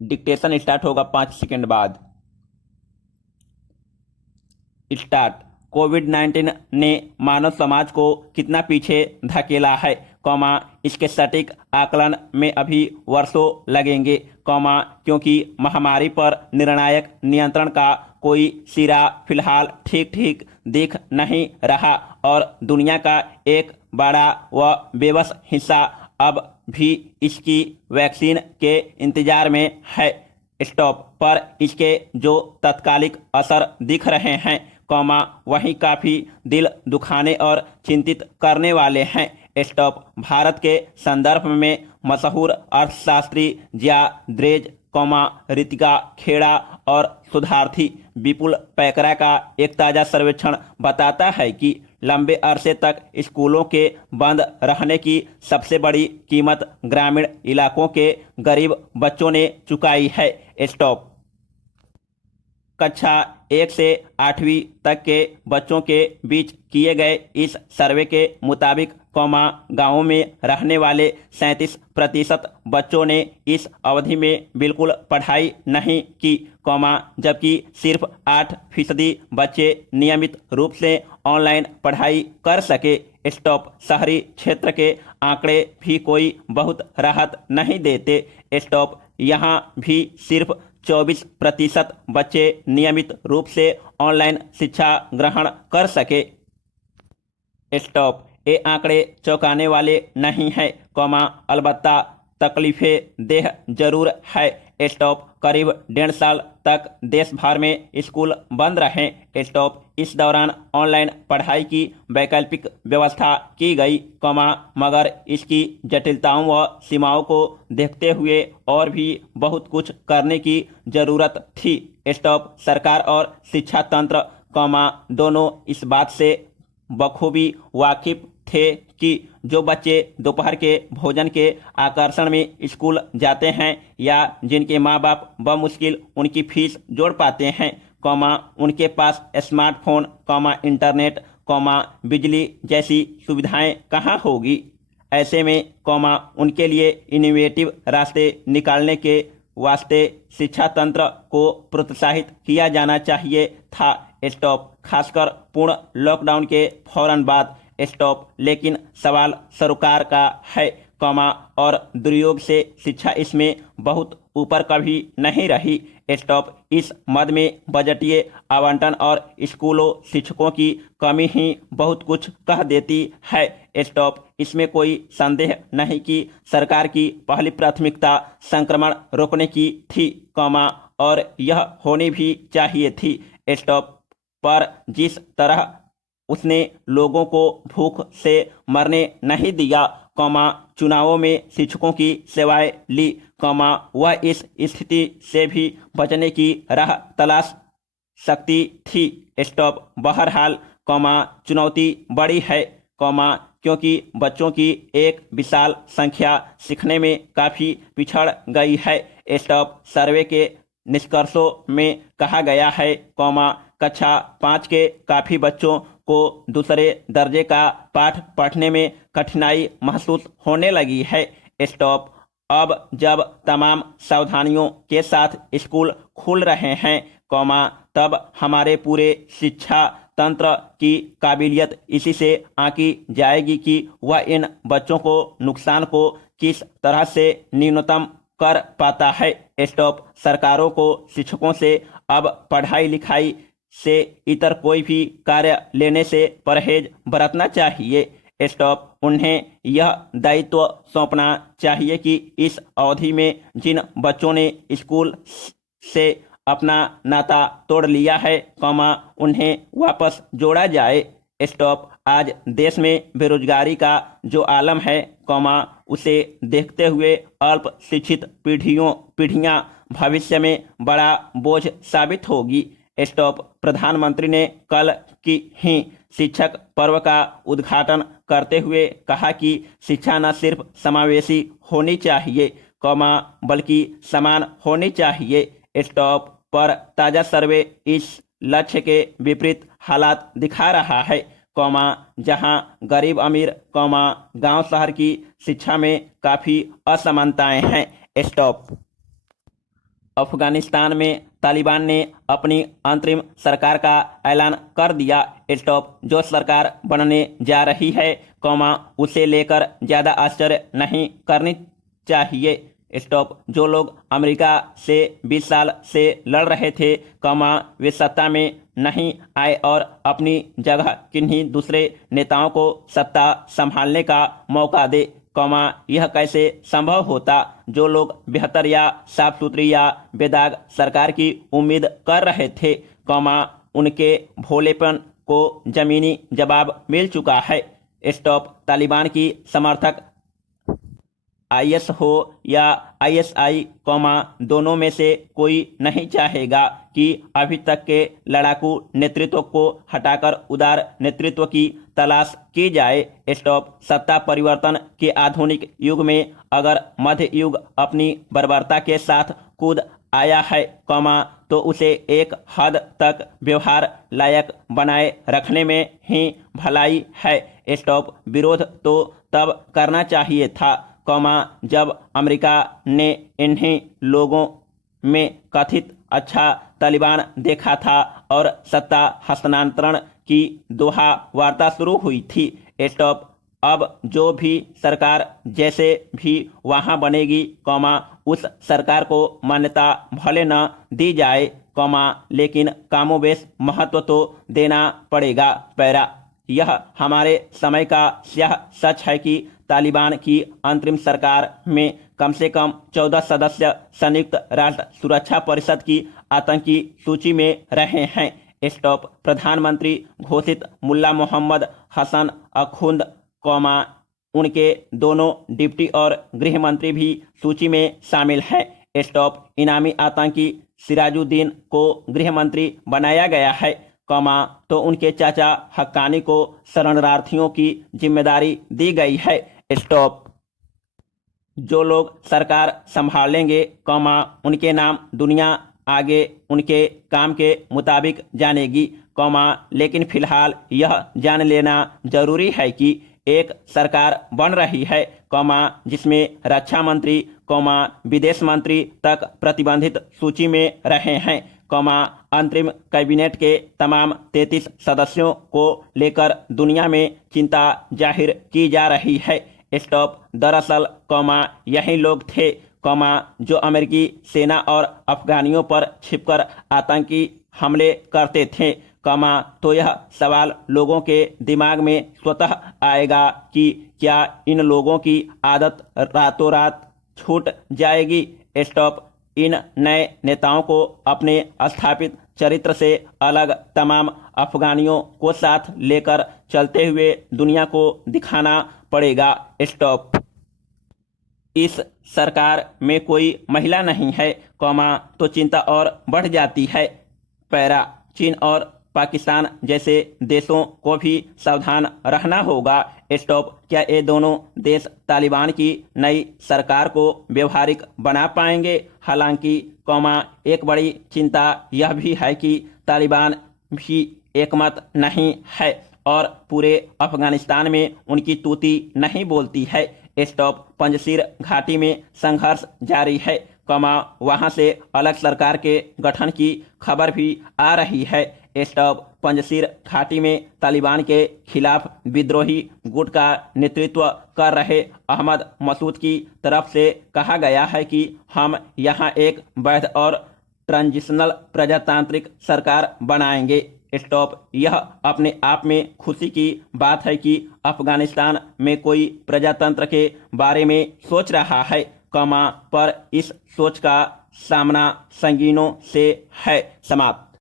Dictation start होगा 5 second बाद। Start. कोविड-19 ने मानव समाज को कितना पीछे धकेला है, इसके सटीक आकलन में अभी वर्षों लगेंगे, क्योंकि महामारी पर निर्णायक नियंत्रण का कोई सिरा फिलहाल ठीक ठीक दिख नहीं रहा और दुनिया का एक बड़ा व बेबस हिस्सा अब भी इसकी वैक्सीन के इंतजार में है। स्टॉप। पर इसके जो तत्कालिक असर दिख रहे हैं, वही काफ़ी दिल दुखाने और चिंतित करने वाले हैं। स्टॉप। भारत के संदर्भ में मशहूर अर्थशास्त्री ज्याद्रेज, रितिका खेड़ा और शोधार्थी विपुल पैकरा का एक ताज़ा सर्वेक्षण बताता है कि लंबे अरसे तक स्कूलों के बंद रहने की सबसे बड़ी कीमत ग्रामीण इलाकों के गरीब बच्चों ने चुकाई है। स्टॉप। कक्षा 1 से 8वीं तक के बच्चों के बीच किए गए इस सर्वे के मुताबिक, गांवों में रहने वाले 37% बच्चों ने इस अवधि में बिल्कुल पढ़ाई नहीं की, जबकि सिर्फ 8% बच्चे नियमित रूप से ऑनलाइन पढ़ाई कर सके। स्टॉप। शहरी क्षेत्र के आंकड़े भी कोई बहुत राहत नहीं देते। स्टॉप। यहाँ भी सिर्फ 24% बच्चे नियमित रूप से ऑनलाइन शिक्षा ग्रहण कर सके। स्टॉप। ये आंकड़े चौंकाने वाले नहीं हैं, अलबत्ता तकलीफें देह जरूर है। स्टॉप। करीब 1.5 साल तक देश भर में स्कूल बंद रहे। स्टॉप। इस दौरान ऑनलाइन पढ़ाई की वैकल्पिक व्यवस्था की गई, मगर इसकी जटिलताओं व सीमाओं को देखते हुए और भी बहुत कुछ करने की जरूरत थी। स्टॉप। सरकार और शिक्षा तंत्र, दोनों इस बात से बखूबी वाकिफ थे कि जो बच्चे दोपहर के भोजन के आकर्षण में स्कूल जाते हैं या जिनके माँ बाप बमुश्किल उनकी फीस जोड़ पाते हैं, उनके पास स्मार्टफोन, इंटरनेट, बिजली जैसी सुविधाएं कहाँ होगी। ऐसे में, उनके लिए इनोवेटिव रास्ते निकालने के वास्ते शिक्षा तंत्र को प्रोत्साहित किया जाना चाहिए था। स्टॉप। खासकर पूर्ण लॉकडाउन के फौरन बाद। स्टॉप। लेकिन सवाल सरकार का है, और दुर्योग से शिक्षा इसमें बहुत ऊपर कभी नहीं रही। स्टॉप। इस मद में बजटीय आवंटन और स्कूलों शिक्षकों की कमी ही बहुत कुछ कह देती है। स्टॉप। इसमें कोई संदेह नहीं कि सरकार की पहली प्राथमिकता संक्रमण रोकने की थी, और यह होनी भी चाहिए थी। स्टॉप। पर जिस तरह उसने लोगों को भूख से मरने नहीं दिया, चुनावों में शिक्षकों की सेवाएं ली, वह इस स्थिति से भी बचने की राह तलाश सकती थी। स्टॉप। बहरहाल, चुनौती बड़ी है, क्योंकि बच्चों की एक विशाल संख्या सीखने में काफ़ी पिछड़ गई है। स्टॉप। सर्वे के निष्कर्षों में कहा गया है, कक्षा 5 के काफ़ी बच्चों को दूसरे दर्जे का पाठ पढ़ने में कठिनाई महसूस होने लगी है। स्टॉप। अब जब तमाम सावधानियों के साथ स्कूल खुल रहे हैं, तब हमारे पूरे शिक्षा तंत्र की काबिलियत इसी से आंकी जाएगी कि वह इन बच्चों को नुकसान को किस तरह से न्यूनतम कर पाता है। स्टॉप। सरकारों को शिक्षकों से अब पढ़ाई लिखाई से इतर कोई भी कार्य लेने से परहेज बरतना चाहिए। स्टॉप। उन्हें यह दायित्व सौंपना चाहिए कि इस अवधि में जिन बच्चों ने स्कूल से अपना नाता तोड़ लिया है, उन्हें वापस जोड़ा जाए। स्टॉप। आज देश में बेरोजगारी का जो आलम है, उसे देखते हुए अल्प शिक्षित पीढ़ियां भविष्य में बड़ा बोझ साबित होगी। स्टॉप। प्रधानमंत्री ने कल की ही शिक्षक पर्व का उद्घाटन करते हुए कहा कि शिक्षा न सिर्फ समावेशी होनी चाहिए, बल्कि समान होनी चाहिए। स्टॉप। पर ताज़ा सर्वे इस लक्ष्य के विपरीत हालात दिखा रहा है, जहां गरीब अमीर, गांव शहर की शिक्षा में काफ़ी असमानताएं हैं। स्टॉप। अफगानिस्तान में तालिबान ने अपनी अंतरिम सरकार का ऐलान कर दिया। स्टॉप। जो सरकार बनने जा रही है, उसे लेकर ज़्यादा आश्चर्य नहीं करनी चाहिए। स्टॉप। जो लोग अमेरिका से 20 साल से लड़ रहे थे, वे सत्ता में नहीं आए और अपनी जगह किन्हीं दूसरे नेताओं को सत्ता संभालने का मौका दे, यह कैसे संभव होता। जो लोग बेहतर या साफ सुथरी या बेदाग सरकार की उम्मीद कर रहे थे, उनके भोलेपन को जमीनी जवाब मिल चुका है। स्टॉप। तालिबान की समर्थक आईएस हो या आईएसआई, दोनों में से कोई नहीं चाहेगा कि अभी तक के लड़ाकू नेतृत्व को हटाकर उदार नेतृत्व की तलाश की जाए। स्टॉप। सत्ता परिवर्तन के आधुनिक युग में अगर मध्य युग अपनी बर्बरता के साथ कूद आया है, तो उसे एक हद तक व्यवहार लायक बनाए रखने में ही भलाई है। स्टॉप। विरोध तो तब करना चाहिए था, जब अमेरिका ने इन्हीं लोगों में कथित अच्छा तालिबान देखा था और सत्ता हस्तांतरण की दोहा वार्ता शुरू हुई थी। स्टॉप। अब जो भी सरकार जैसे भी वहां बनेगी, उस सरकार को मान्यता भले न दी जाए, लेकिन कामोबेश महत्व तो देना पड़ेगा। पैरा। यह हमारे समय का यह सच है कि तालिबान की अंतरिम सरकार में कम से कम 14 सदस्य संयुक्त राष्ट्र सुरक्षा परिषद की आतंकी सूची में रहे हैं। स्टॉप। प्रधानमंत्री घोषित मुल्ला मोहम्मद हसन अखुंद, उनके दोनों डिप्टी और गृह मंत्री भी सूची में शामिल हैं। स्टॉप। इनामी आतंकी सिराजुद्दीन को गृह मंत्री बनाया गया है, तो उनके चाचा हक्कानी को शरणार्थियों की जिम्मेदारी दी गई है। स्टॉप। जो लोग सरकार संभालेंगे, उनके नाम दुनिया आगे उनके काम के मुताबिक जानेगी, लेकिन फिलहाल यह जान लेना जरूरी है कि एक सरकार बन रही है, जिसमें रक्षा मंत्री, विदेश मंत्री तक प्रतिबंधित सूची में रहे हैं, अंतरिम कैबिनेट के तमाम 33 सदस्यों को लेकर दुनिया में चिंता जाहिर की जा रही है। स्टॉप। दरअसल, यही लोग थे, जो अमेरिकी सेना और अफगानियों पर छिपकर आतंकी हमले करते थे, तो यह सवाल लोगों के दिमाग में स्वतः आएगा कि क्या इन लोगों की आदत रातों रात छूट जाएगी। स्टॉप। इन नए नेताओं को अपने स्थापित चरित्र से अलग तमाम अफगानियों को साथ लेकर चलते हुए दुनिया को दिखाना पड़ेगा। स्टॉप। इस सरकार में कोई महिला नहीं है, तो चिंता और बढ़ जाती है। पैरा। चीन और पाकिस्तान जैसे देशों को भी सावधान रहना होगा। स्टॉप। क्या ये दोनों देश तालिबान की नई सरकार को व्यवहारिक बना पाएंगे? हालांकि, एक बड़ी चिंता यह भी है कि तालिबान भी एकमत नहीं है और पूरे अफगानिस्तान में उनकी तूती नहीं बोलती है। स्टॉप। पंजशीर घाटी में संघर्ष जारी है, वहां से अलग सरकार के गठन की खबर भी आ रही है। स्टॉप। पंजशीर घाटी में तालिबान के खिलाफ विद्रोही गुट का नेतृत्व कर रहे अहमद मसूद की तरफ से कहा गया है कि हम यहां एक वैध और ट्रांजिशनल प्रजातांत्रिक सरकार बनाएंगे। स्टॉप। यह अपने आप में खुशी की बात है कि अफगानिस्तान में कोई प्रजातंत्र के बारे में सोच रहा है, पर इस सोच का सामना संगीनों से है। समाप्त।